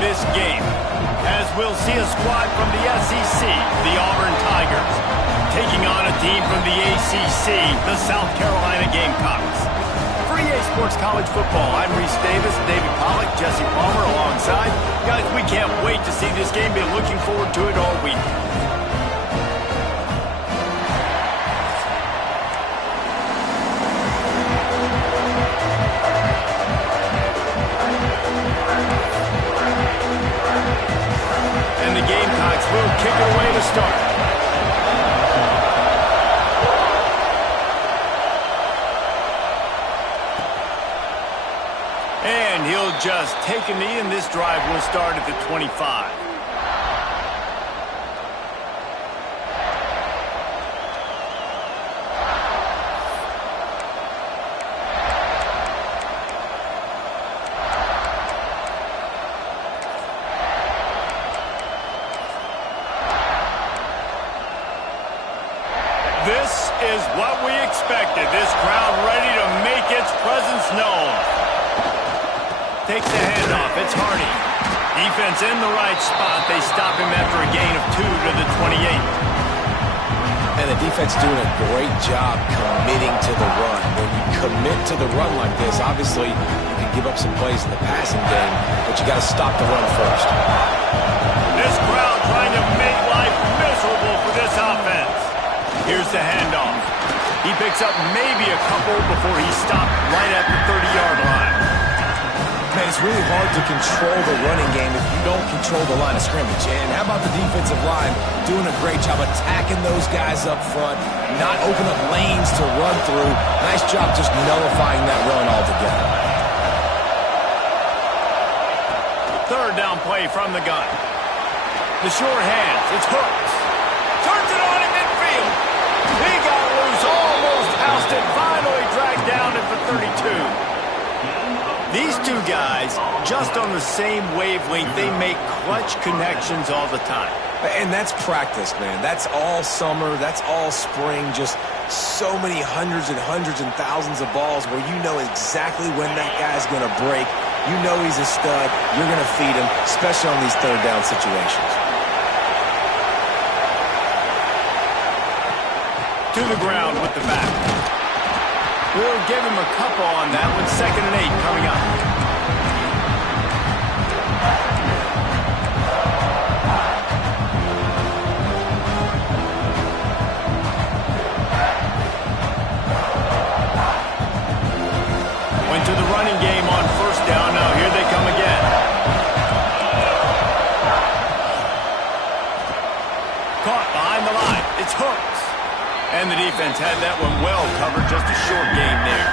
this game, as we'll see a squad from the SEC, the Auburn Tigers, taking on a team from the ACC, the South Carolina Gamecocks. For EA Sports College Football, I'm Reese Davis, David Pollack, Jesse Palmer alongside. Guys, we can't wait to see this game. Been looking forward to it all week. And the Gamecocks will kick it away to start. And he'll just take a knee, and this drive will start at the 25. This is what we expected. This crowd ready to make its presence known. Takes the handoff. It's Hardy. Defense in the right spot. They stop him after a gain of 2 to the 28. And the defense doing a great job committing to the run. When you commit to the run like this, obviously you can give up some plays in the passing game, but you got to stop the run first. This crowd trying to make life miserable for this offense. Here's the handoff. He picks up maybe a couple before he stopped right at the 30-yard line. Man, it's really hard to control the running game if you don't control the line of scrimmage. And how about the defensive line doing a great job attacking those guys up front, not open up lanes to run through. Nice job just nullifying that run altogether. Third down play from the gun. The short hands. It's Hooks. Turns it on in midfield. He got loose, almost housed it, finally dragged down at the 32. These two guys, just on the same wavelength, they make clutch connections all the time. And that's practice, man. That's all summer. That's all spring. Just so many hundreds and thousands of balls where you know exactly when that guy's going to break. You know he's a stud. You're going to feed him, especially on these third down situations. To the ground with the back. We'll give him a couple on that one. 2nd and 8 coming up. Went to the running game on 1st down. Now here they come again. Caught behind the line. It's Hooks. And the defense had that one well covered. Just a short gain there.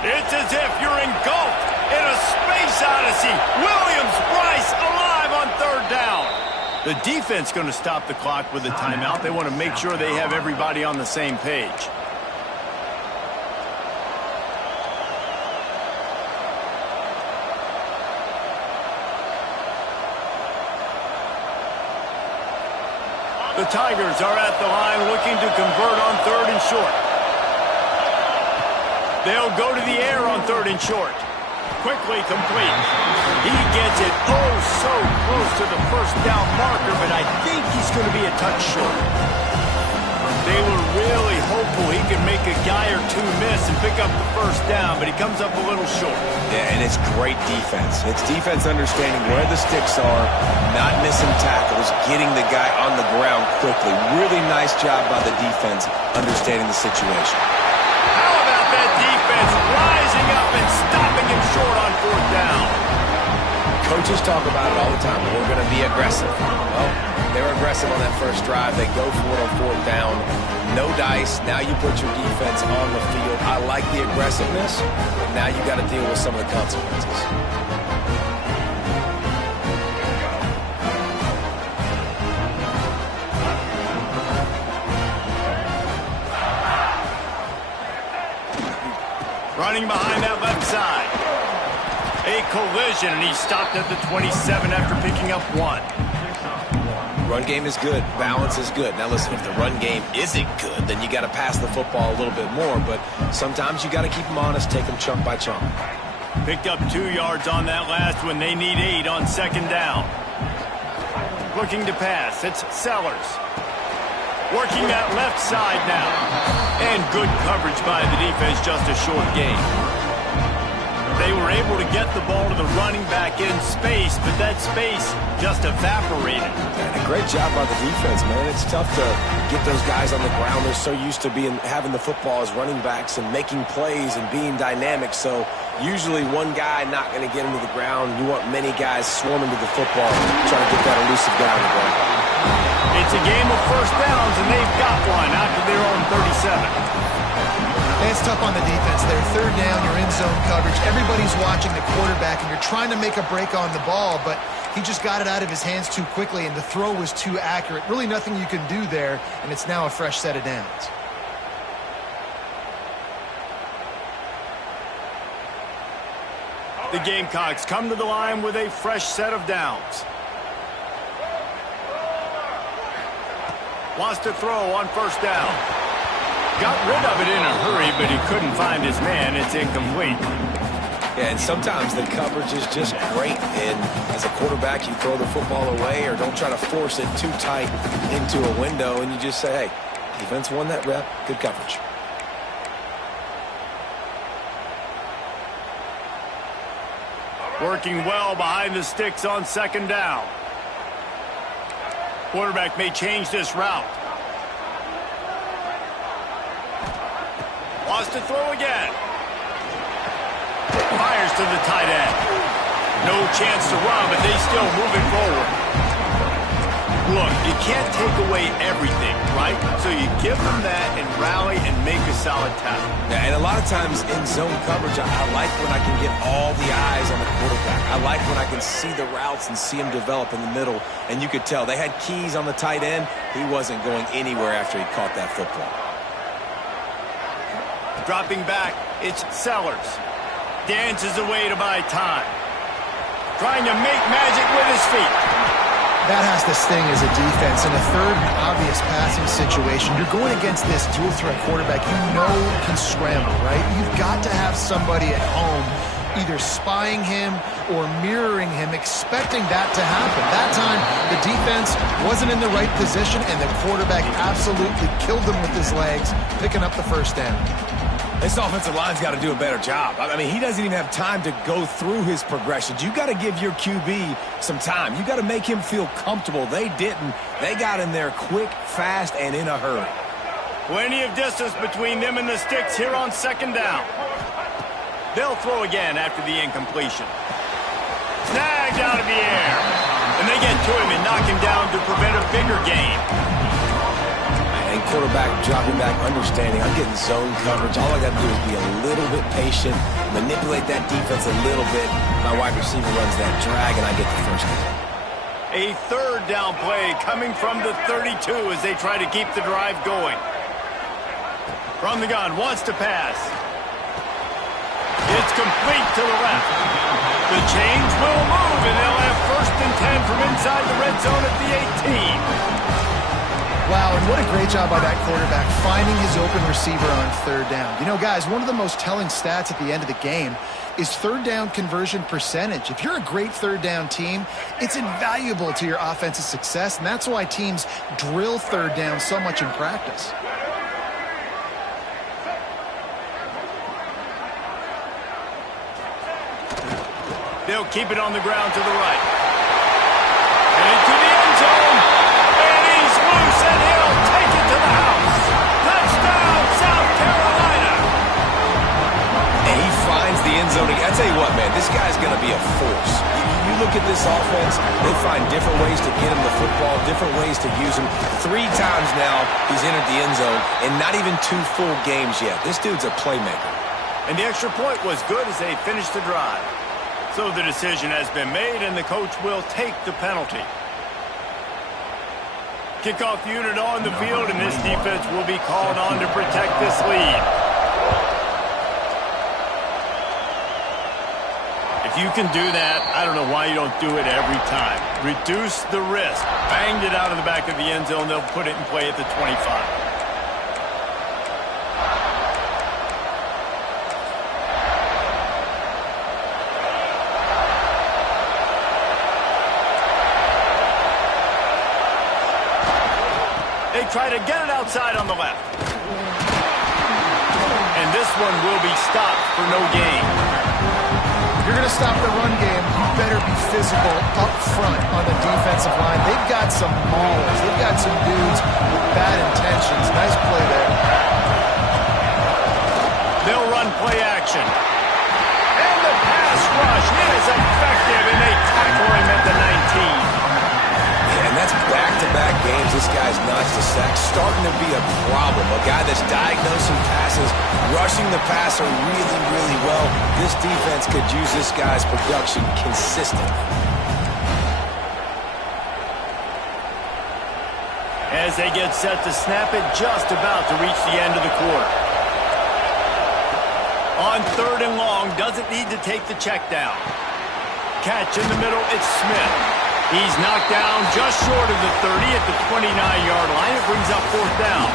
It's as if you're engulfed in a space odyssey. Williams-Brice alive on 3rd down. The defense going to stop the clock with a timeout. They want to make sure they have everybody on the same page. The Tigers are at the line looking to convert on 3rd and short. They'll go to the air on 3rd and short. Quickly complete. He gets it oh so close to the 1st down marker, but I think he's going to be a touch short. They were really hopeful he could make a guy or two miss and pick up the 1st down, but he comes up a little short. Yeah, and it's great defense. It's defense understanding where the sticks are, not missing tackles, getting the guy on the ground quickly. Really nice job by the defense understanding the situation. How about that defense rising up and stopping him short on 4th down? Coaches talk about it all the time. We're going to be aggressive. Well, they were aggressive on that first drive. They go for it on 4th down. No dice. Now you put your defense on the field. I like the aggressiveness, but now you got to deal with some of the consequences. Running behind that left side. A collision, and he stopped at the 27 after picking up 1. Run game is good. Balance is good. Now listen, if the run game isn't good, then you got to pass the football a little bit more. But sometimes you got to keep them honest, take them chunk by chunk. Picked up 2 yards on that last one. They need 8 on second down. Looking to pass. It's Sellers. Working that left side now. And good coverage by the defense, just a short gain. They were able to get the ball to the running back in space, but that space just evaporated. And a great job by the defense, man. It's tough to get those guys on the ground. They're so used to having the football as running backs and making plays and being dynamic. So usually one guy not going to get into the ground. You want many guys swarming to the football, trying to get that elusive guy on the ground. It's a game of first downs, and they've got one after their own 37. It's tough on the defense there. Third down, you're in zone coverage. Everybody's watching the quarterback, and you're trying to make a break on the ball, but he just got it out of his hands too quickly, and the throw was too accurate. Really nothing you can do there, and it's now a fresh set of downs. The Gamecocks come to the line with a fresh set of downs. Wants to throw on first down. Got rid of it in a hurry, but he couldn't find his man. It's incomplete. Yeah, and sometimes the coverage is just great. And as a quarterback, you throw the football away or don't try to force it too tight into a window, and you just say, hey, defense won that rep. Good coverage. Working well behind the sticks on second down. Quarterback may change this route. Wants to throw again. Fires to the tight end. No chance to run, but they still move it forward. Look, you can't take away everything, right? So you give them that and rally and make a solid tackle. Yeah, and a lot of times in zone coverage, I like when I can get all the eyes on the quarterback. I like when I can see the routes and see them develop in the middle. And you could tell they had keys on the tight end. He wasn't going anywhere after he caught that football. Dropping back, it's Sellers. Dances away to buy time. Trying to make magic with his feet. That has to sting as a defense. In a third obvious passing situation, you're going against this dual threat quarterback you know can scramble, right? You've got to have somebody at home either spying him or mirroring him, expecting that to happen. That time, the defense wasn't in the right position, and the quarterback absolutely killed them with his legs, picking up the first down. This offensive line's got to do a better job. I mean, he doesn't even have time to go through his progressions. You got to give your QB some time. You got to make him feel comfortable. They didn't. They got in there quick, fast, and in a hurry. Plenty of distance between them and the sticks here on second down. They'll throw again after the incompletion. Snagged out of the air. And they get to him and knock him down to prevent a bigger gain. And quarterback dropping back, understanding I'm getting zone coverage. All I got to do is be a little bit patient, manipulate that defense a little bit. My wide receiver runs that drag, and I get the first down. A third down play coming from the 32 as they try to keep the drive going. From the gun, wants to pass. It's complete to the left. The chains will move, and they'll have first and 10 from inside the red zone at the 18. Wow, and what a great job by that quarterback finding his open receiver on third down. You know, guys, one of the most telling stats at the end of the game is third down conversion percentage. If you're a great third down team, it's invaluable to your offensive success, and that's why teams drill third down so much in practice. They'll keep it on the ground to the right. And into the end zone. And he's loose, and he'll take it to the house. Touchdown, South Carolina. And he finds the end zone. I tell you what, man, this guy's going to be a force. You look at this offense, they find different ways to get him the football, different ways to use him. 3 times now he's entered the end zone, and not even 2 full games yet. This dude's a playmaker. And the extra point was good as they finished the drive. So the decision has been made, and the coach will take the penalty. Kickoff unit on the field, and this defense will be called on to protect this lead. you can do that, I don't know why you don't do it every time. Reduce the risk. Banged it out of the back of the end zone. They'll put it in play at the 25. They try to get it outside on the left. And this one will be stopped for no gain. If you're going to stop the run game, you better be physical up front on the defensive line. They've got some maulers. They've got some dudes with bad intentions. Nice play there. They'll run play action. And the pass rush is effective, and they tackle him at the 19. And that's back-to-back games. This guy's notched a sack, starting to be a problem. A guy that's diagnosing passes, rushing the passer really, really well. This defense could use this guy's production consistently. As they get set to snap it, just about to reach the end of the quarter. On 3rd and long, doesn't need to take the check down. Catch in the middle, it's Smith. He's knocked down just short of the 30 at the 29-yard line. It brings up 4th down.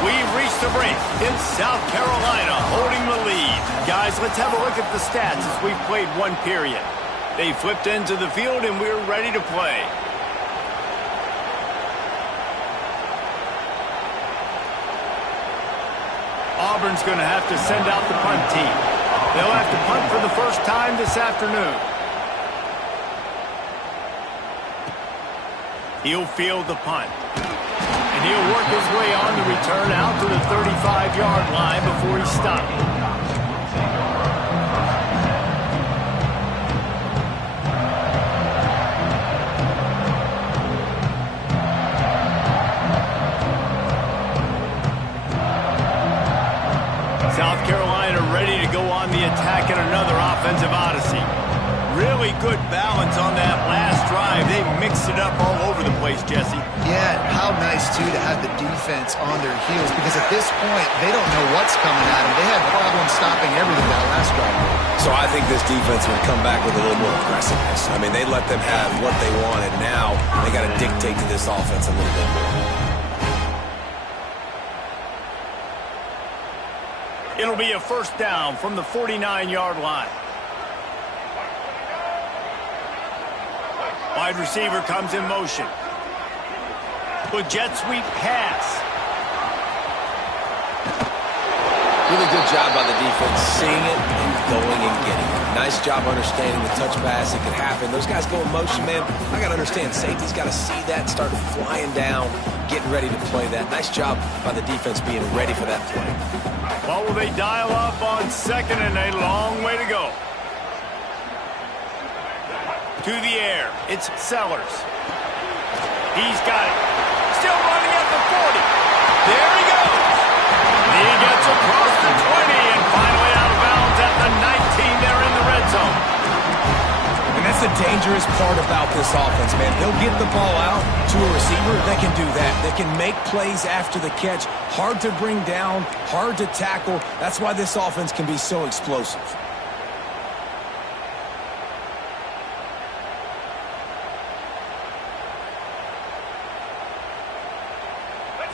We've reached the break. It's South Carolina holding the lead. Guys, let's have a look at the stats as we've played one period. They flipped into the field, and we're ready to play. Auburn's going to have to send out the punt team. They'll have to punt for the first time this afternoon. He'll field the punt. And he'll work his way on the return out to the 35-yard line before he's stopped. South Carolina ready to go on the attack in another offensive odyssey. Really good balance on that last drive. They mixed it up all over the place, Jesse. Yeah, how nice, too, to have the defense on their heels, because at this point, they don't know what's coming at them. They had problems stopping everything that last drive. So I think this defense would come back with a little more aggressiveness. I mean, they let them have what they wanted. Now they got to dictate to this offense a little bit more. It'll be a 1st down from the 49-yard line. Wide receiver comes in motion. With jet sweep pass. Really good job by the defense, seeing it and going and getting it. Nice job understanding the touch pass. It could happen. Those guys go in motion, man. I got to understand, safety's got to see that, start flying down, getting ready to play that. Nice job by the defense being ready for that play. Well, will they dial up on 2nd and a long way to go? To the air, it's Sellers. He's got it. Still running at the 40. There he goes. He gets across the 20 and finally out of bounds at the 19. They're in the red zone. And that's the dangerous part about this offense, man. They'll get the ball out to a receiver. They can do that. They can make plays after the catch. Hard to bring down, hard to tackle. That's why this offense can be so explosive.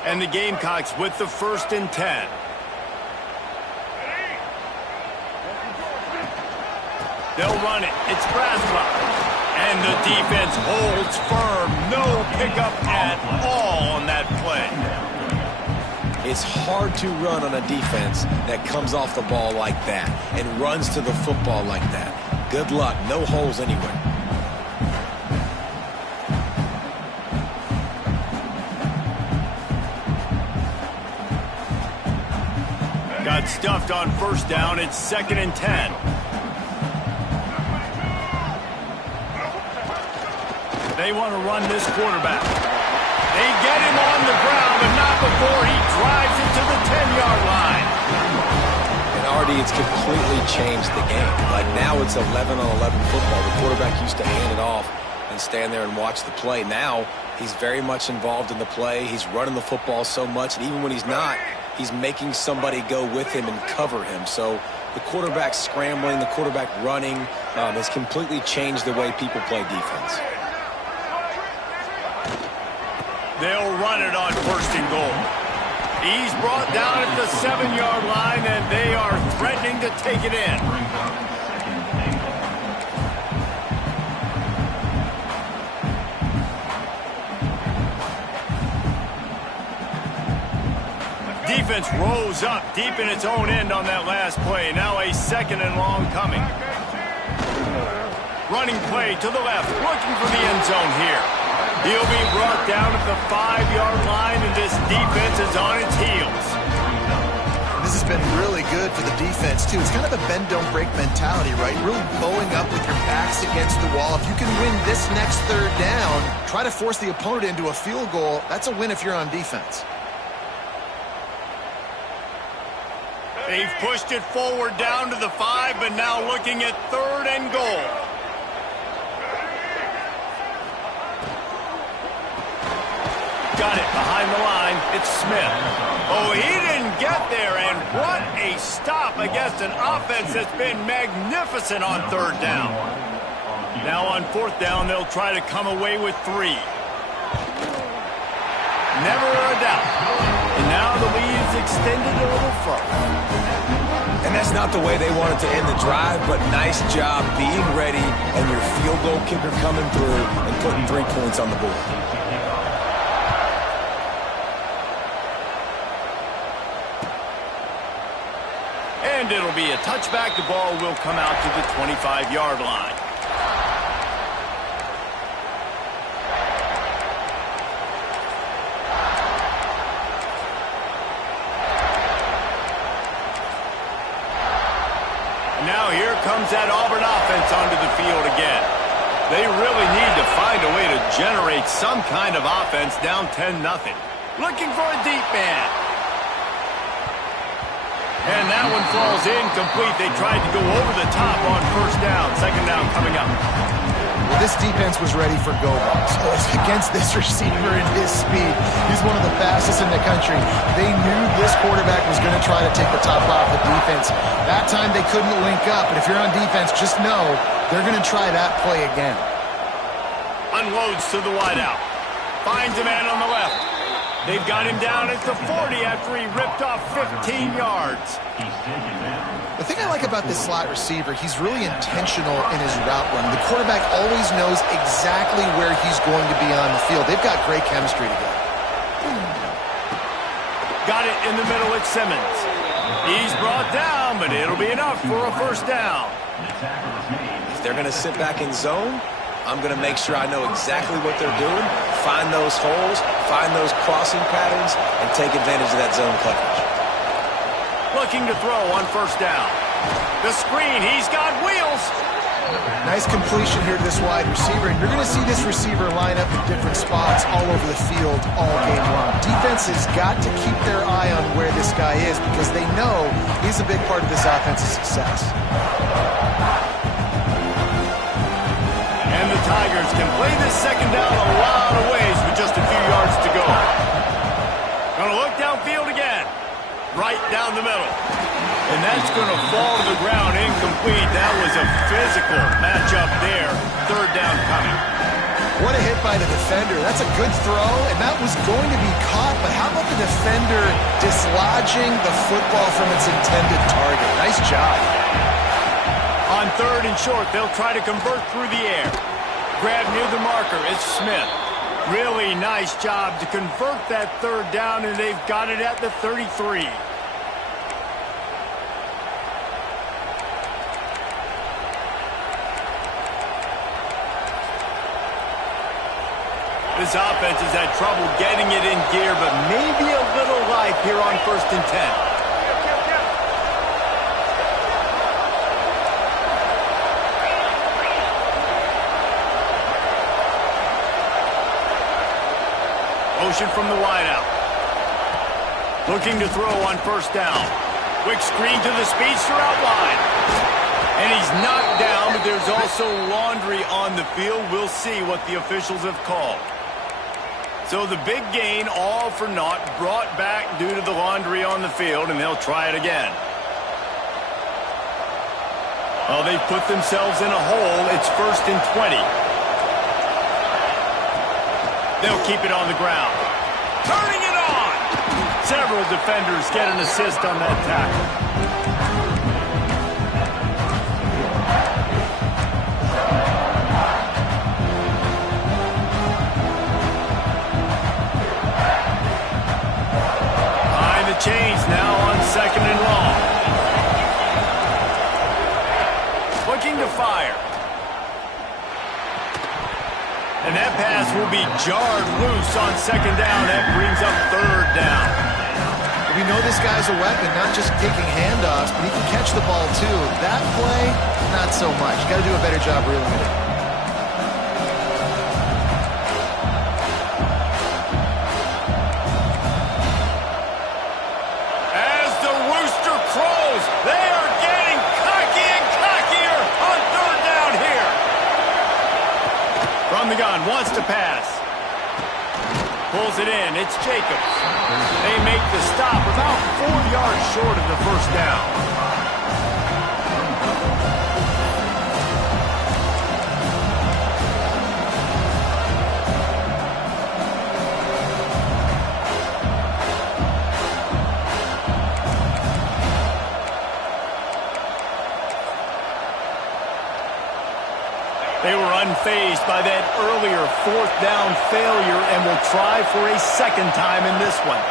And the Gamecocks with the 1st and 10. They'll run it. It's Braswell. And the defense holds firm. No pickup at all on that play. It's hard to run on a defense that comes off the ball like that and runs to the football like that. Good luck. No holes anywhere. Got stuffed on 1st down. It's 2nd and 10. They want to run this quarterback. They get him on the ground, but not before he drives it to the 10-yard line. And Artie, it's completely changed the game. Like now it's 11-on-11 football. The quarterback used to hand it off and stand there and watch the play. Now he's very much involved in the play. He's running the football so much, and even when he's not, he's making somebody go with him and cover him. So the quarterback scrambling, the quarterback running has completely changed the way people play defense. They'll run it on 1st and goal. He's brought down at the 7-yard line, and they are threatening to take it in. Defense rose up deep in its own end on that last play. Now a 2nd and long coming. Running play to the left, looking for the end zone here. He'll be brought down at the 5-yard line, and this defense is on its heels. This has been really good for the defense, too. It's kind of a bend-don't-break mentality, right? Really bowing up with your backs against the wall. If you can win this next 3rd down, try to force the opponent into a field goal. That's a win if you're on defense. They've pushed it forward down to the 5, but now looking at 3rd and goal. Got it behind the line. It's Smith. Oh, he didn't get there, and what a stop against an offense that's been magnificent on 3rd down. Now on 4th down, they'll try to come away with 3. Never a doubt. And now the lead is extended a little further. And that's not the way they wanted to end the drive, but nice job being ready and your field goal kicker coming through and putting 3 points on the board. And it'll be a touchback. The ball will come out to the 25-yard line. Now here comes that Auburn offense onto the field again. They really need to find a way to generate some kind of offense down 10-0. Looking for a deep man. And that one falls incomplete. They tried to go over the top on 1st down. 2nd down coming up. Well, this defense was ready for go-balls. Against this receiver and his speed, he's one of the fastest in the country. They knew this quarterback was going to try to take the top off the defense. That time they couldn't link up, but if you're on defense, just know they're going to try that play again. Unloads to the wideout. Finds a man on the left. They've got him down at the 40 after he ripped off 15 yards. The thing I like about this slot receiver, he's really intentional in his route run. The quarterback always knows exactly where he's going to be on the field. They've got great chemistry together. Got it in the middle at Simmons. He's brought down, but it'll be enough for a 1st down. If they're going to sit back in zone, I'm going to make sure I know exactly what they're doing, find those holes, find those crossing patterns, and take advantage of that zone coverage. Looking to throw on 1st down. The screen, he's got wheels. Nice completion here to this wide receiver, and you're going to see this receiver line up in different spots all over the field all game long. Defense has got to keep their eye on where this guy is because they know he's a big part of this offense's success. And the Tigers can play this 2nd down a lot of ways with just a few yards to go. Gonna look downfield again. Right down the middle. And that's going to fall to the ground incomplete. That was a physical matchup there. 3rd down coming. What a hit by the defender. That's a good throw, and that was going to be caught, but how about the defender dislodging the football from its intended target? Nice job. On 3rd and short, they'll try to convert through the air. Grab near the marker. It's Smith. Really nice job to convert that 3rd down, and they've got it at the 33. This offense has had trouble getting it in gear, but maybe a little life here on 1st and 10. Motion from the wideout. Looking to throw on 1st down. Quick screen to the speedster out wide. And he's knocked down, but there's also laundry on the field. We'll see what the officials have called. So the big gain, all for naught, brought back due to the laundry on the field, and they'll try it again. Well, they've put themselves in a hole. It's 1st and 20. They'll keep it on the ground. Turning it on! Several defenders get an assist on that tackle. Change now on 2nd and long. Looking to fire. And that pass will be jarred loose on 2nd down. That brings up 3rd down. We know this guy's a weapon, not just taking handoffs, but he can catch the ball too. That play, not so much. Got to do a better job reeling it in. Wants to pass. Pulls it in. It's Jacobs. They make the stop about 4 yards short of the 1st down. They were unfazed by that earlier 4th down failure and will try for a 2nd time in this one.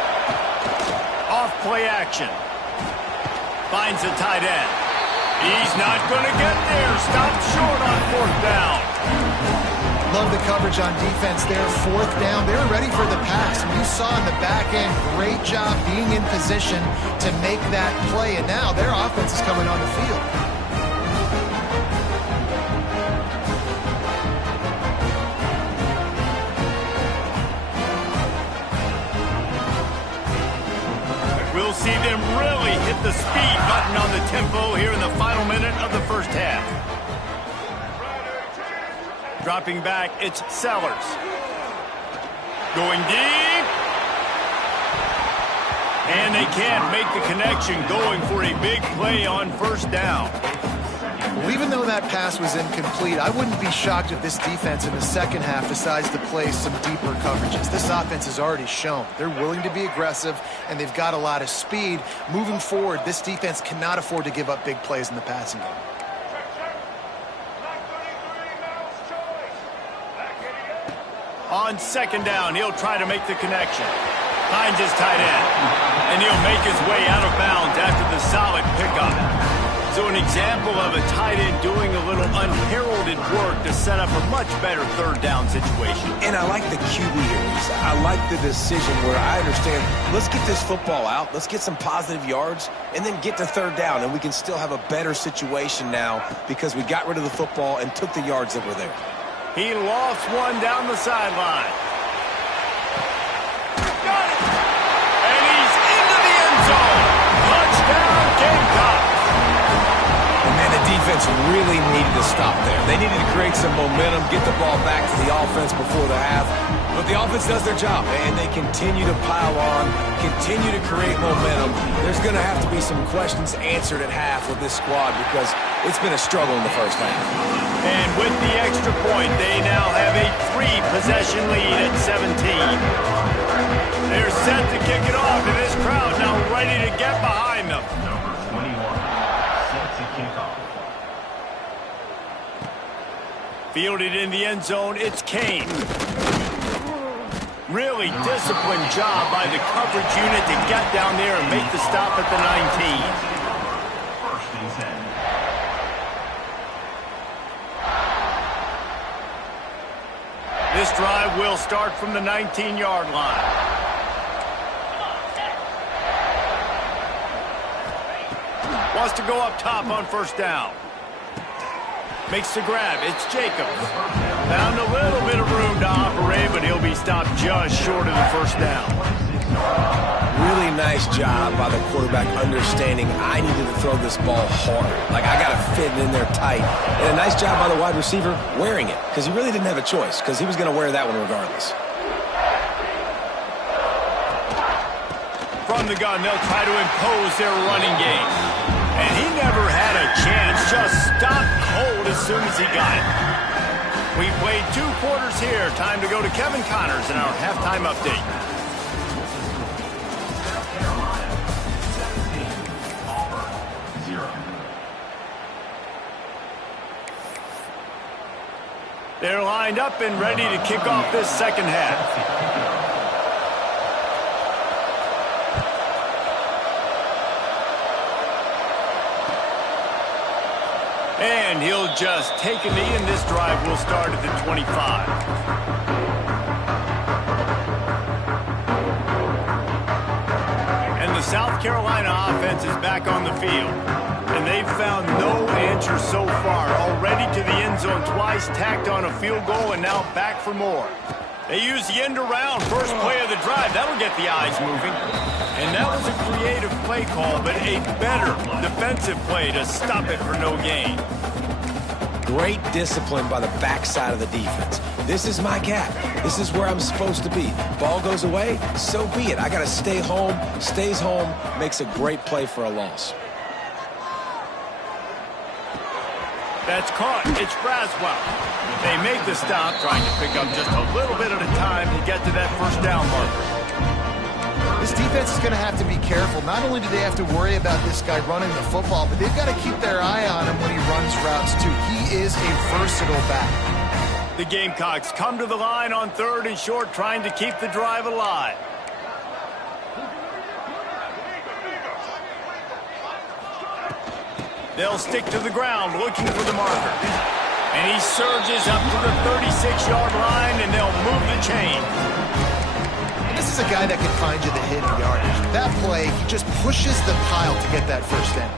Off play action. Finds a tight end. He's not going to get there. Stopped short on 4th down. Love the coverage on defense there. 4th down. They were ready for the pass. And you saw in the back end, great job being in position to make that play. And now their offense is coming on the field. We'll see them really hit the speed button on the tempo here in the final minute of the 1st half. Dropping back, it's Sellers. Going deep. And they can't make the connection, going for a big play on 1st down. Well, even though that pass was incomplete, I wouldn't be shocked if this defense in the 2nd half decides to play some deeper coverages. This offense has already shown they're willing to be aggressive, and they've got a lot of speed. Moving forward, this defense cannot afford to give up big plays in the passing game. On 2nd down, he'll try to make the connection. Finds his tight end, and he'll make his way out of bounds after the solid pickup. So an example of a tight end doing a little unheralded work to set up a much better 3rd down situation. And I like the QB here, Reese. I like the decision where I understand, let's get this football out, let's get some positive yards, and then get to 3rd down, and we can still have a better situation now because we got rid of the football and took the yards that were there. He lost one down the sideline. Got it! And he's into the end zone. Touchdown, Gamecocks. And man, the defense really needed to stop there. They needed to create some momentum, get the ball back to the offense before the half. But the offense does their job, and they continue to pile on, continue to create momentum. There's going to have to be some questions answered at half with this squad because it's been a struggle in the 1st half. And with the extra point, they now have a 3-possession lead at 17. They're set to kick it off, and this crowd now ready to get behind them. Number 21, set to kick off. Fielded in the end zone, it's Kane. Really disciplined job by the coverage unit to get down there and make the stop at the 19. 1st and 10. This drive will start from the 19-yard line. Wants to go up top on 1st down. Makes the grab. It's Jacobs. Found a little bit of room to operate, but he'll be stopped just short of the 1st down. Really nice job by the quarterback understanding I needed to throw this ball hard. Like, I got to fit it in there tight. And a nice job by the wide receiver wearing it because he really didn't have a choice because he was going to wear that one regardless. From the gun, they'll try to impose their running game. And he never had a chance. Just stop soon as he got it. We played 2 quarters here. Time to go to Kevin Connors in our halftime update. They're lined up and ready to kick off this second half. And he'll just take a knee, and this drive will start at the 25. And the South Carolina offense is back on the field. And they've found no answer so far. Already to the end zone twice, tacked on a field goal, and now back for more. They use the end around, first play of the drive. That'll get the eyes moving. And that was a creative play call, but a better defensive play to stop it for no gain. Great discipline by the backside of the defense. This is my gap. This is where I'm supposed to be. Ball goes away, so be it. I got to stay home. Stays home, makes a great play for a loss. That's caught. It's Braswell. They make the stop, trying to pick up just a little bit at a time to get to that first down marker. This defense is going to have to be careful. Not only do they have to worry about this guy running the football, but they've got to keep their eye on him when he runs routes, too. He is a versatile back. The Gamecocks come to the line on 3rd and short, trying to keep the drive alive. They'll stick to the ground, looking for the marker. And he surges up to the 36-yard line, and they'll move the chain. This is a guy that can find you the hidden yardage. That play, he just pushes the pile to get that first down.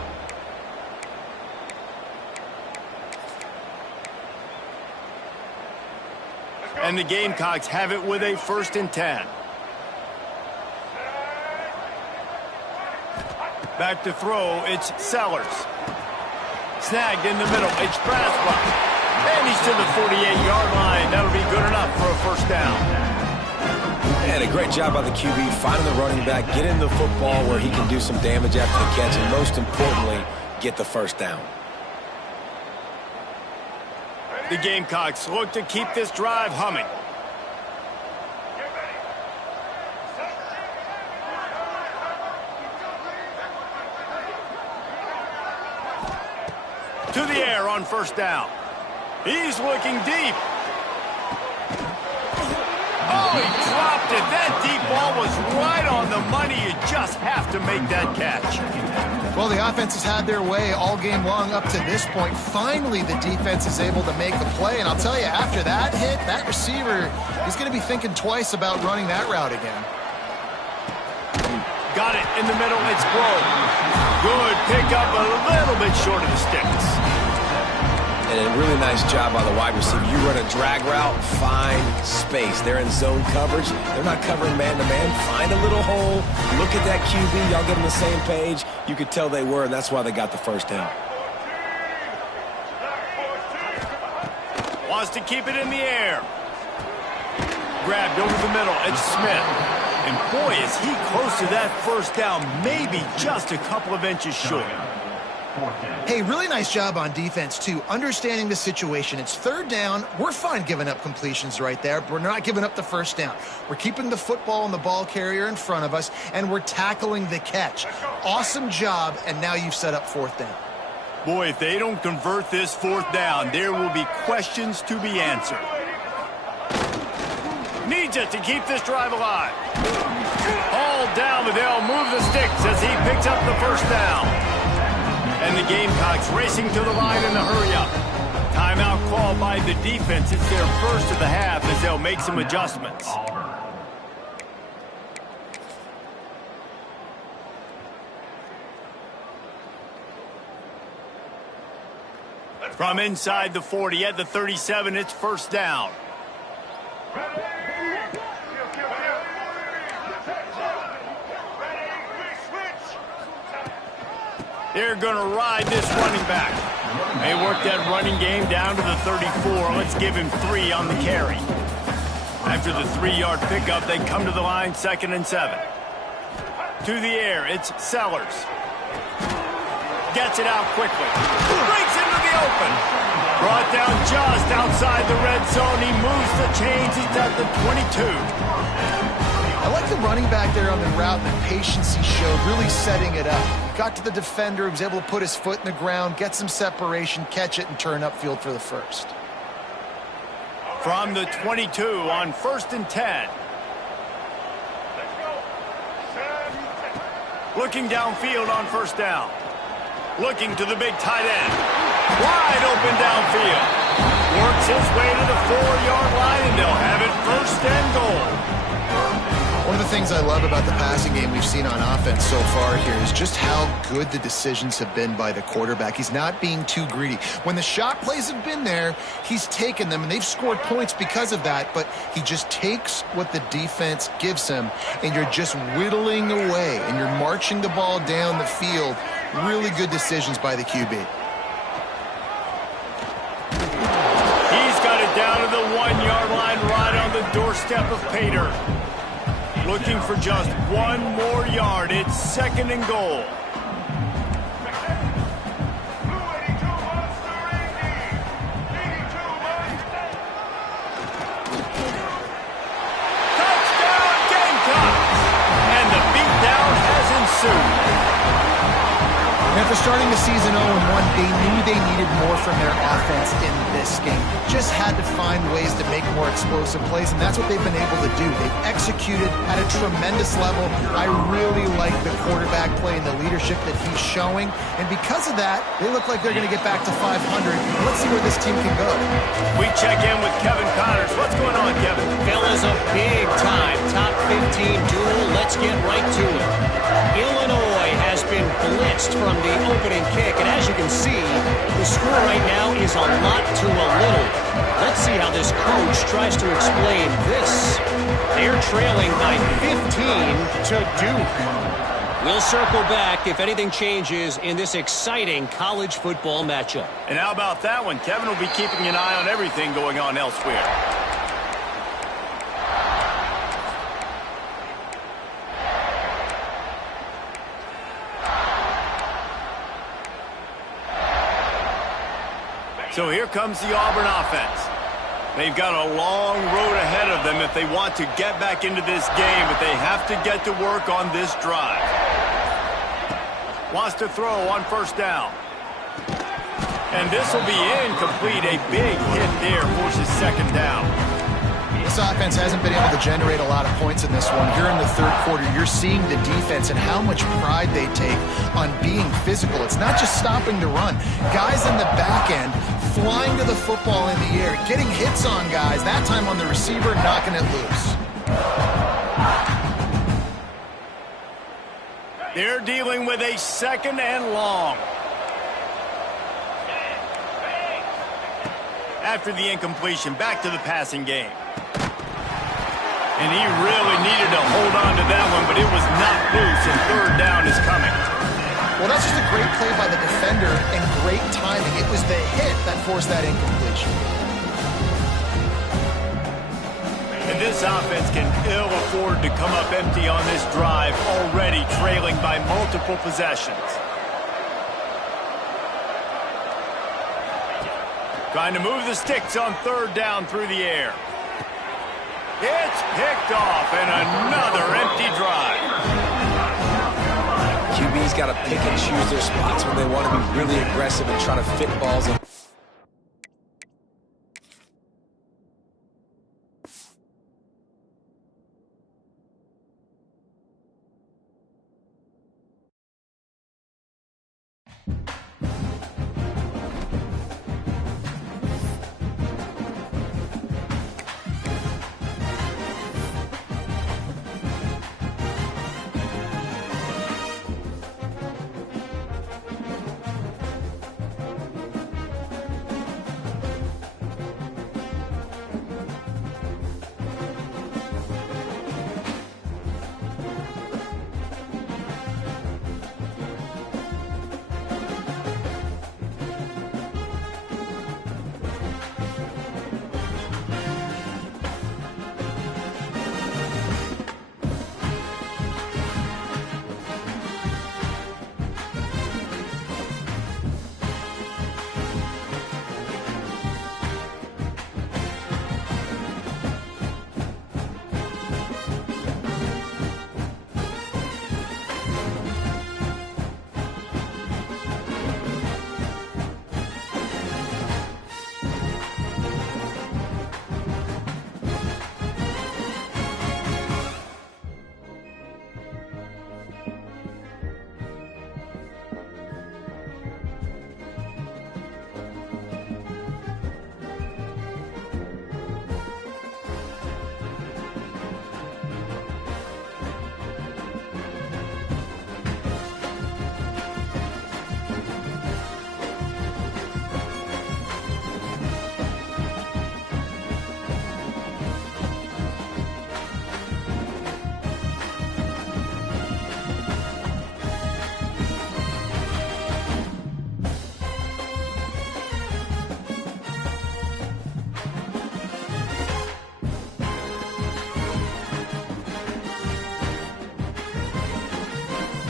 And the Gamecocks have it with a 1st and 10. Back to throw, it's Sellers. Snagged in the middle, it's Braswell. And he's to the 48-yard line. That'll be good enough for a first down. And a great job by the QB, finding the running back, getting the football where he can do some damage after the catch, and most importantly, get the first down. The Gamecocks look to keep this drive humming. To the air on first down. He's looking deep. Oh, he dropped it. That deep ball was right on the money. You just have to make that catch. Well, the offense has had their way all game long up to this point. Finally, the defense is able to make the play. And I'll tell you, after that hit, that receiver is going to be thinking twice about running that route again. Got it in the middle. It's Grove. Good pickup, a little bit short of the sticks. And a really nice job by the wide receiver. You run a drag route, find space. They're in zone coverage. They're not covering man-to-man. Find a little hole. Look at that QB. Y'all get on the same page. You could tell they were, and that's why they got the first down. Wants to keep it in the air. Grabbed over the middle. It's Smith. And boy, is he close to that first down. Maybe just a couple of inches short. Hey, really nice job on defense, too. Understanding the situation. It's 3rd down. We're fine giving up completions right there, but we're not giving up the first down. We're keeping the football and the ball carrier in front of us, and we're tackling the catch. Awesome job, and now you've set up 4th down. Boy, if they don't convert this 4th down, there will be questions to be answered. Needs it to keep this drive alive. All down, but they'll move the sticks as he picks up the first down. And the Gamecocks racing to the line in the hurry-up. Timeout called by the defense. It's their first of the half as they'll make some adjustments. From inside the 40 at the 37, it's first down. They're going to ride this running back. They work that running game down to the 34. Let's give him 3 on the carry. After the 3-yard pickup, they come to the line, 2nd and 7. To the air, it's Sellers. Gets it out quickly. Breaks into the open. Brought down just outside the red zone. He moves the chains. He's at the 22. I like the running back there on the route and the patience he showed, really setting it up. Got to the defender, he was able to put his foot in the ground, get some separation, catch it, and turn upfield for the first. From the 22 on 1st and 10. Looking downfield on 1st down. Looking to the big tight end. Wide open downfield. Works his way to the 4-yard line, and they'll have it 1st and goal. One of the things I love about the passing game we've seen on offense so far here is just how good the decisions have been by the quarterback. He's not being too greedy. When the shot plays have been there, he's taken them, and they've scored points because of that, but he just takes what the defense gives him, and you're just whittling away, and you're marching the ball down the field. Really good decisions by the QB. He's got it down to the 1-yard line right on the doorstep of Pater. Looking for just one more yard. It's 2nd and goal. Touchdown Gamecocks! And the beatdown has ensued. After starting the season 0-1, they knew they needed more from their offense in this game. Just had to find ways to make more explosive plays, and that's what they've been able to do. They've executed at a tremendous level. I really like the quarterback play and the leadership that he's showing, and because of that, they look like they're going to get back to 500. Let's see where this team can go. We check in with Kevin Connors. What's going on, Kevin? Fellas, a big-time top 15 duel. Let's get right to it. Illinois has been blitzed from the opening kick, and as you can see, the score right now is a lot to a little. Let's see how this coach tries to explain this. They're trailing by 15 to Duke. We'll circle back if anything changes in this exciting college football matchup. And how about that one? Kevin will be keeping an eye on everything going on elsewhere. So here comes the Auburn offense. They've got a long road ahead of them if they want to get back into this game, but they have to get to work on this drive. Wants to throw on 1st down. And this will be incomplete. A big hit there forces 2nd down. This offense hasn't been able to generate a lot of points in this one. Here in the 3rd quarter, you're seeing the defense and how much pride they take on being physical. It's not just stopping the run. Guys in the back end flying to the football in the air, getting hits on guys, that time on the receiver, knocking it loose. They're dealing with a 2nd and long. After the incompletion, back to the passing game. And he really needed to hold on to that one, but it was knocked loose, and 3rd down is coming. Well, that's just a great play by the defender and great timing. It was the hit that forced that incompletion. And this offense can ill afford to come up empty on this drive, already trailing by multiple possessions. Trying to move the sticks on 3rd down through the air. It's picked off, and another empty drive. QB's got to pick and choose their spots when they want to be really aggressive and try to fit balls in.